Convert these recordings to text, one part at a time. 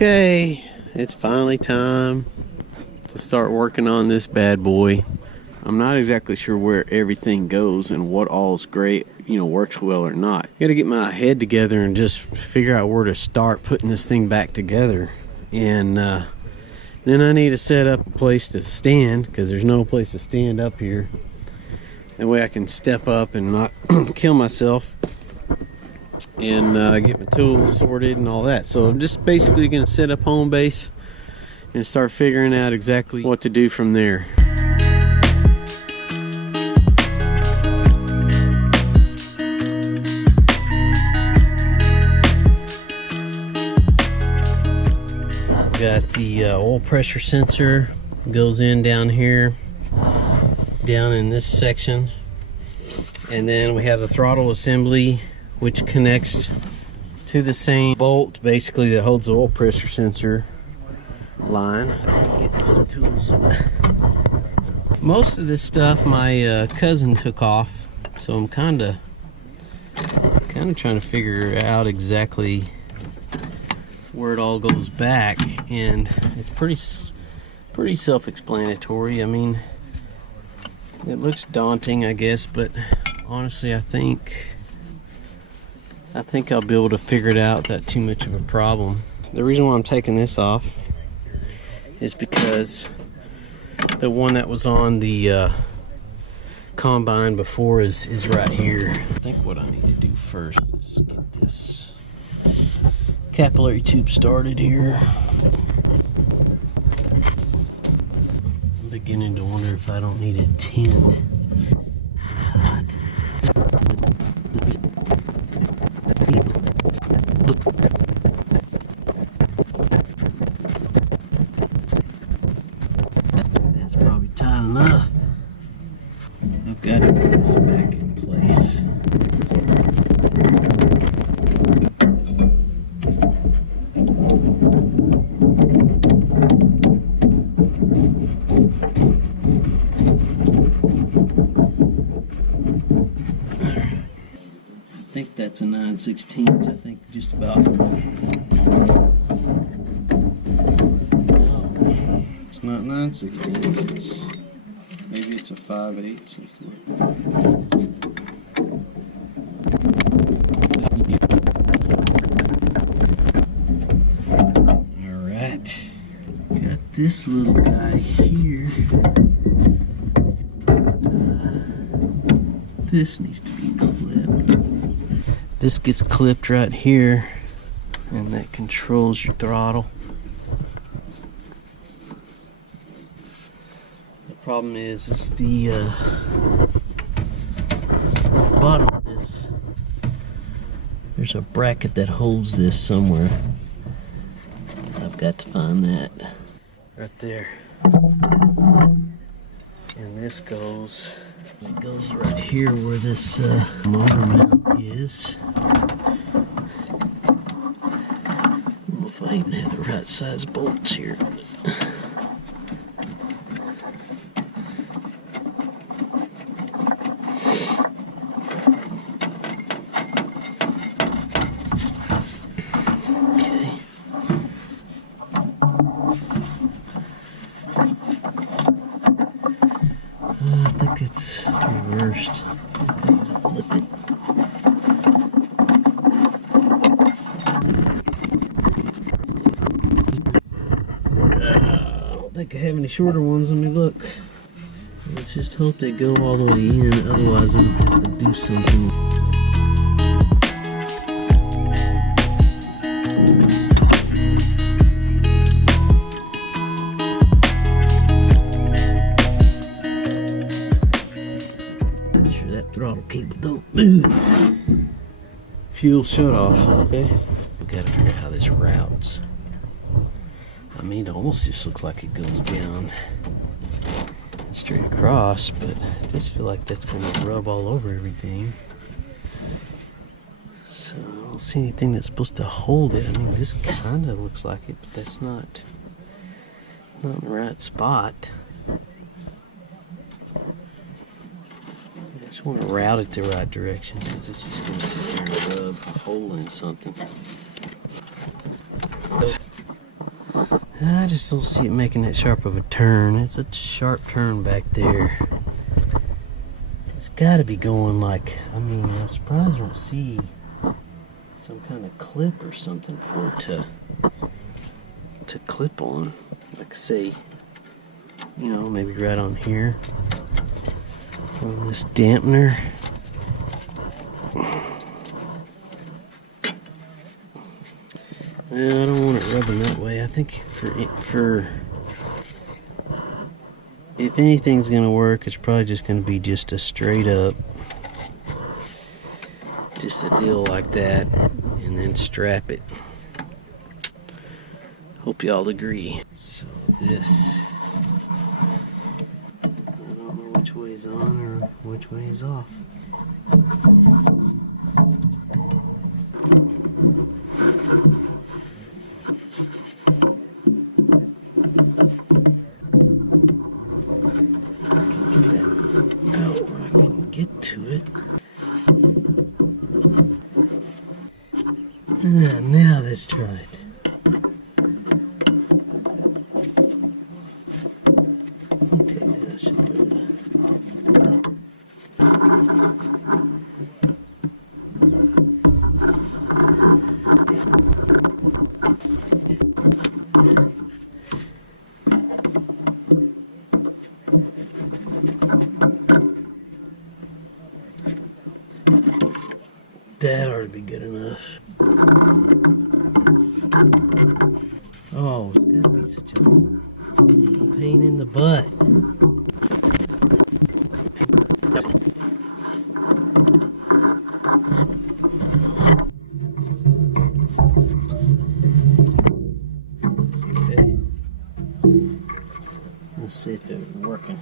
Okay, it's finally time to start working on this bad boy. I'm not exactly sure where everything goes and what all's great, works well or not. Gotta get my head together and just figure out where to start putting this thing back together. And then I need to set up a place to stand, because there's no place to stand up here. That way I can step up and not kill myself, and get my tools sorted and all that. So I'm just basically going to set up home base and start figuring out exactly what to do from there. Got the oil pressure sensor, goes in down here, down in this section, and then we have the throttle assembly, which connects to the same bolt basically that holds the oil pressure sensor line. Get some tools. Most of this stuff my cousin took off, so I'm kind of trying to figure out exactly where it all goes back, and it's pretty self-explanatory. I mean, it looks daunting, I guess, but honestly, I think I'll be able to figure it out without too much of a problem. The reason why I'm taking this off is because the one that was on the combine before is right here. I think what I need to do first is get this capillary tube started here. I'm beginning to wonder if I don't need a tent. That's probably tight enough. I've got to put this back in place. I think that's a 9/16. I think just about. No, it's not 9/16. Maybe it's a 5/8. All right, got this little guy here. This needs to be clipped. This gets clipped right here, and that controls your throttle. The problem is the bottom of this. There's a bracket that holds this somewhere. I've got to find that. Right there. And this goes... It goes right here where this motor mount is. I don't know if I even have the right size bolts here. Okay. I think it's reversed. Flip it. I don't think I have any shorter ones. Let me look. Let's just hope they go all the way in. Otherwise, I'm going to have to do something. Throttle cable don't move. Fuel shut off. Okay. We gotta figure out how this routes. I mean, it almost just looks like it goes down and straight across, but I just feel like that's gonna rub all over everything. So I don't see anything that's supposed to hold it. I mean, this kind of looks like it, but that's not in the right spot. I just want to route it the right direction, because it's just going to sit there and rub a hole in something. I just don't see it making that sharp of a turn. It's a sharp turn back there. It's got to be going like, I mean, I'm surprised I don't see some kind of clip or something for it to clip on. Like say, you know, maybe right on here on this dampener. I don't want it rubbing that way. I think for if anything's gonna work, it's probably just gonna be just a straight up, just a deal like that, and then strap it. Hope y'all agree. So this, I don't know which way is on or which way is off. Get to it. Now let's try it. Okay, now I should be able to. That ought to be good enough. Oh, it's gotta be such a pain in the butt. Okay. Let's see if it's working.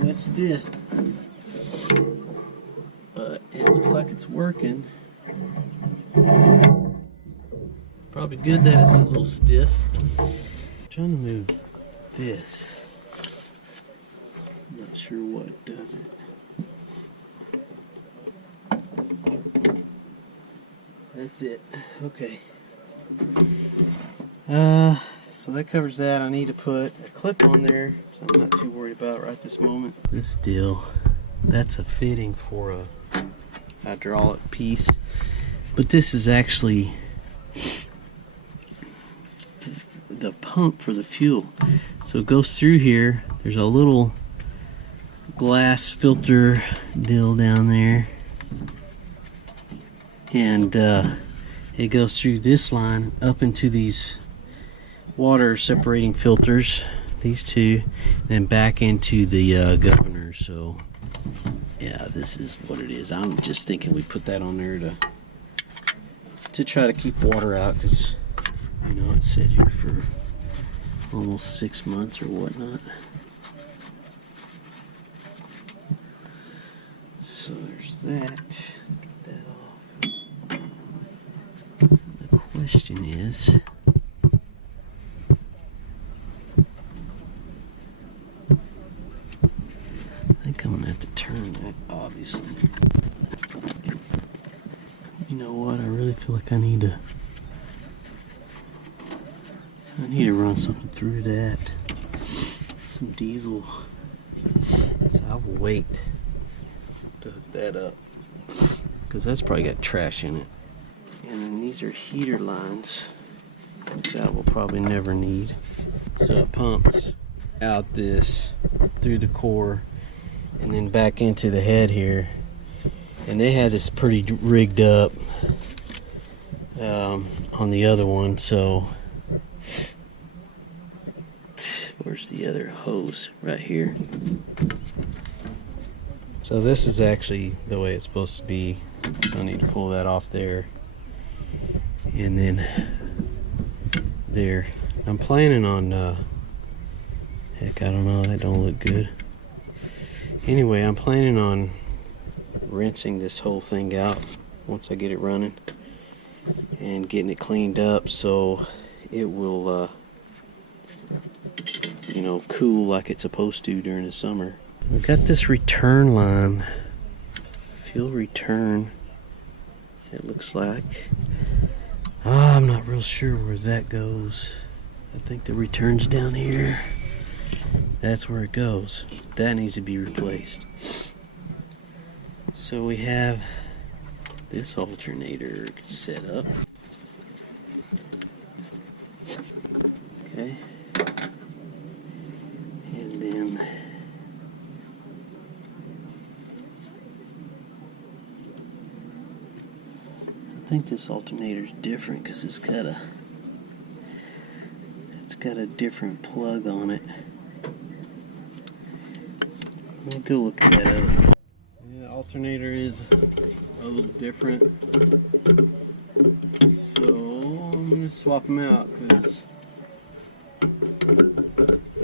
That's stiff, but it looks like it's working. Probably good that it's a little stiff. I'm trying to move this. Not sure what does it. That's it. Okay. So that covers that. I need to put a clip on there, so I'm not too worried about right this moment. This deal, that's a fitting for a hydraulic piece, but this is actually the pump for the fuel. So it goes through here. There's a little glass filter deal down there, and it goes through this line up into these water separating filters, these two, and back into the governor. So yeah, this is what it is. I'm just thinking we put that on there to try to keep water out, because you know it's sat here for almost 6 months or whatnot. So there's that. Get that off. The question is, I'm gonna have to turn that, obviously. You know what? I really feel like I need to run something through that. Some diesel. So I will wait to hook that up, because that's probably got trash in it. And then these are heater lines, which I will probably never need. So it pumps out this through the core and then back into the head here, and they had this pretty rigged up on the other one. So where's the other hose? Right here. So this is actually the way it's supposed to be. So I need to pull that off there, and then there. I'm planning on heck, I don't know, that don't look good. Anyway, I'm planning on rinsing this whole thing out once I get it running and getting it cleaned up, so it will you know, cool like it's supposed to during the summer. We got this return line. Fuel return, it looks like. I'm not real sure where that goes. I think the return's down here. That's where it goes. That needs to be replaced. So we have this alternator set up. Okay. And then I think this alternator is different because it's got a different plug on it. Let me go look at that other. Yeah, alternator is a little different. So I'm gonna swap them out because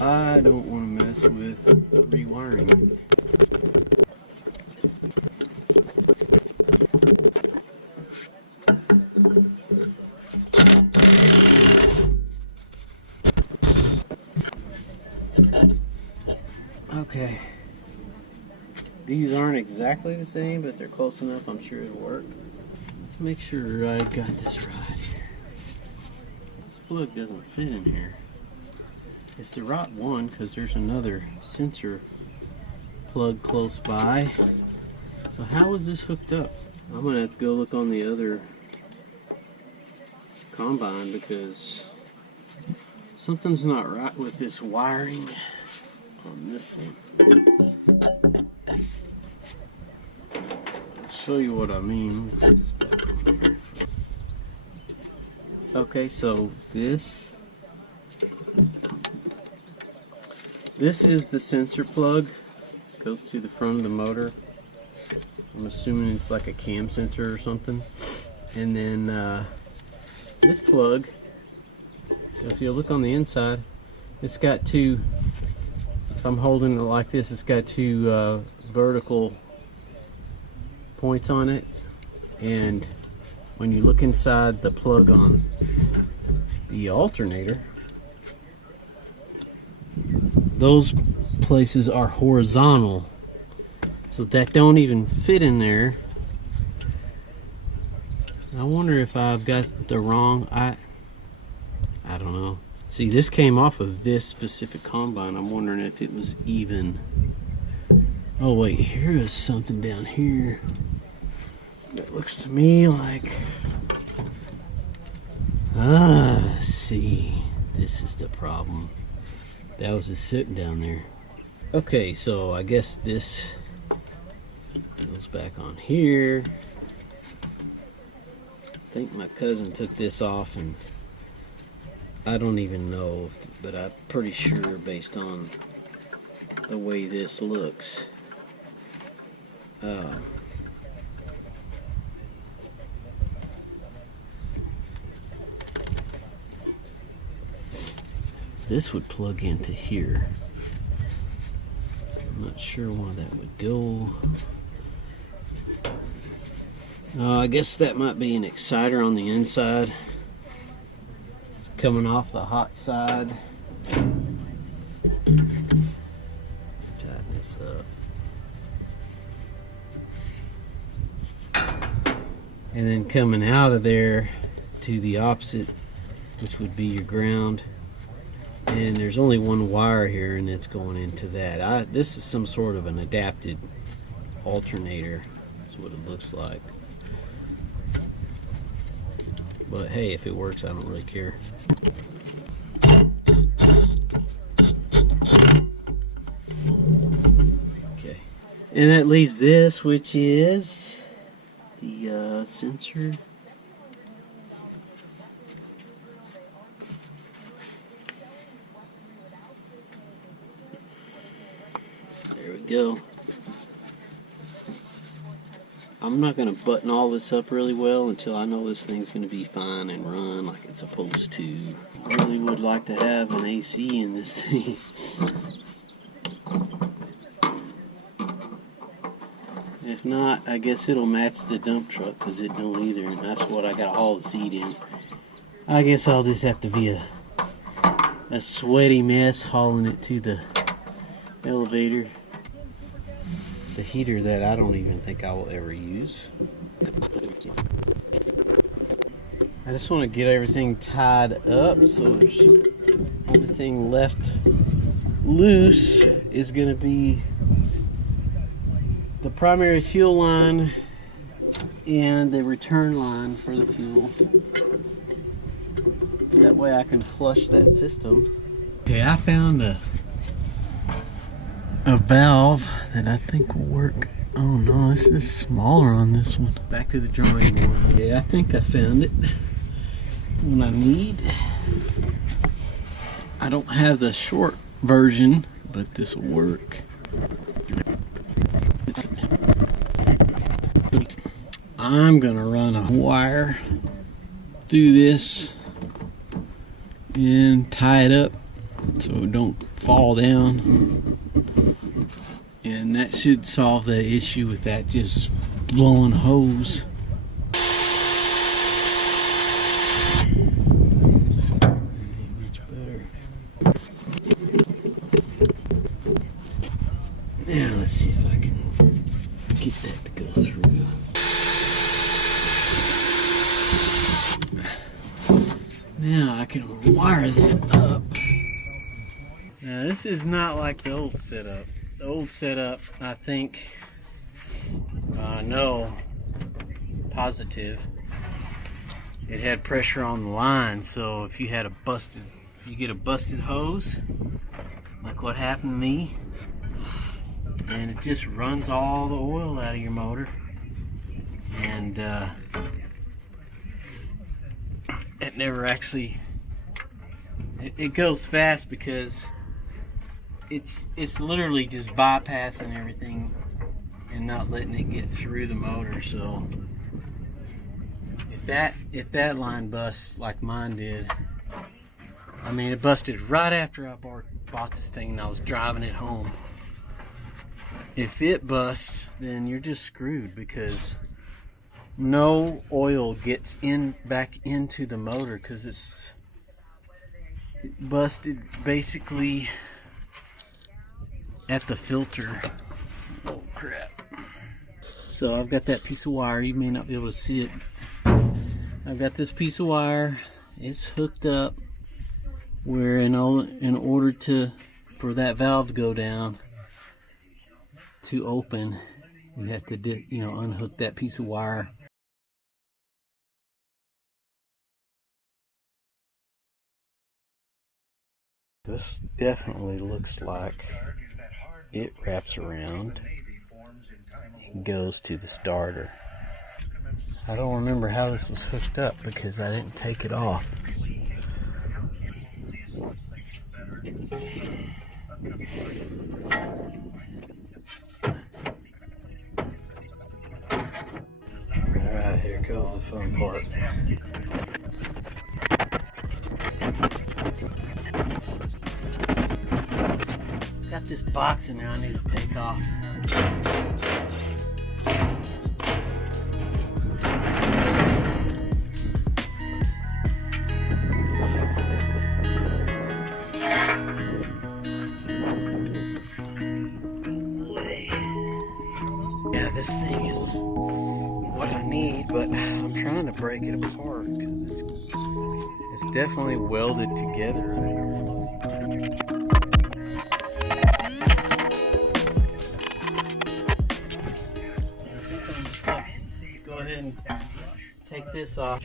I don't want to mess with rewiring it. Okay, these aren't exactly the same, but they're close enough. I'm sure it'll work. Let's make sure I got this right here. This plug doesn't fit in here. It's the right one because there's another sensor plug close by. So how is this hooked up? I'm gonna have to go look on the other combine because something's not right with this wiring on this one. I'll show you what I mean. Put this back on here. Okay, so this is the sensor plug. Goes to the front of the motor. I'm assuming it's like a cam sensor or something. And then this plug, if you look on the inside, it's got two. If I'm holding it like this, it's got two vertical points on it, and when you look inside the plug on the alternator, those places are horizontal, so that don't even fit in there. I wonder if I've got the wrong, I don't know. See, this came off of this specific combine. I'm wondering if it was even. Oh wait, here is something down here that looks to me like, see, this is the problem. That was just sitting down there. Okay, so I guess this goes back on here. I think my cousin took this off, and I don't even know, but I'm pretty sure based on the way this looks. This would plug into here. I'm not sure why that would go. I guess that might be an exciter on the inside. It's coming off the hot side. Tighten this up. And then coming out of there to the opposite, which would be your ground. And there's only one wire here, and it's going into that. This is some sort of an adapted alternator. That's what it looks like. But hey, if it works, I don't really care. Okay. And that leaves this, which is the sensor. There we go. I'm not going to button all this up really well until I know this thing's going to be fine and run like it's supposed to. I really would like to have an AC in this thing. If not, I guess it'll match the dump truck because it don't either, and that's what I got to haul the seat in. I guess I'll just have to be a sweaty mess hauling it to the elevator. the heater that I don't even think I will ever use. I just want to get everything tied up, so there's only thing left loose is going to be the primary fuel line and the return line for the fuel. That way I can flush that system. Okay, I found a valve that I think will work. Oh no, this is smaller on this one. Back to the drawing board. Yeah, I think I found it. What I need. I don't have the short version, but this will work. I'm gonna run a wire through this and tie it up so it don't fall down, and that should solve the issue with that just blowing hose. Much better. Now let's see if I can get that to go through. Now I can wire that up. Now this is not like the old setup. The old setup, I think, no, positive. It had pressure on the line, so if you get a busted hose, like what happened to me, and it just runs all the oil out of your motor, and it never actually, it goes fast because it's literally just bypassing everything and not letting it get through the motor. So if that line busts like mine did, I mean, it busted right after I bought this thing and I was driving it home. If it busts, then you're just screwed because no oil gets back into the motor because it's busted basically at the filter. Oh crap. So I've got that piece of wire. You may not be able to see it. I've got this piece of wire. It's hooked up where in order for that valve to go down to open, you have to unhook that piece of wire. This definitely looks like it wraps around and goes to the starter. I don't remember how this was hooked up because I didn't take it off. Alright, here goes the fun part. Got this box in there I need to take off. Yeah, this thing is what I need, but I'm trying to break it apart because it's definitely welded together right here. Go ahead and take this off.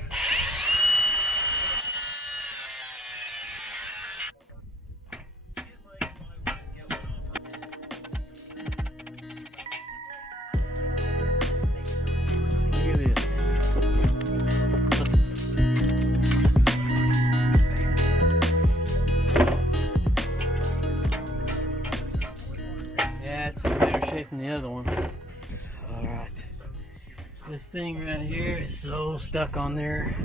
The other one. Alright. This thing right here is so stuck on there.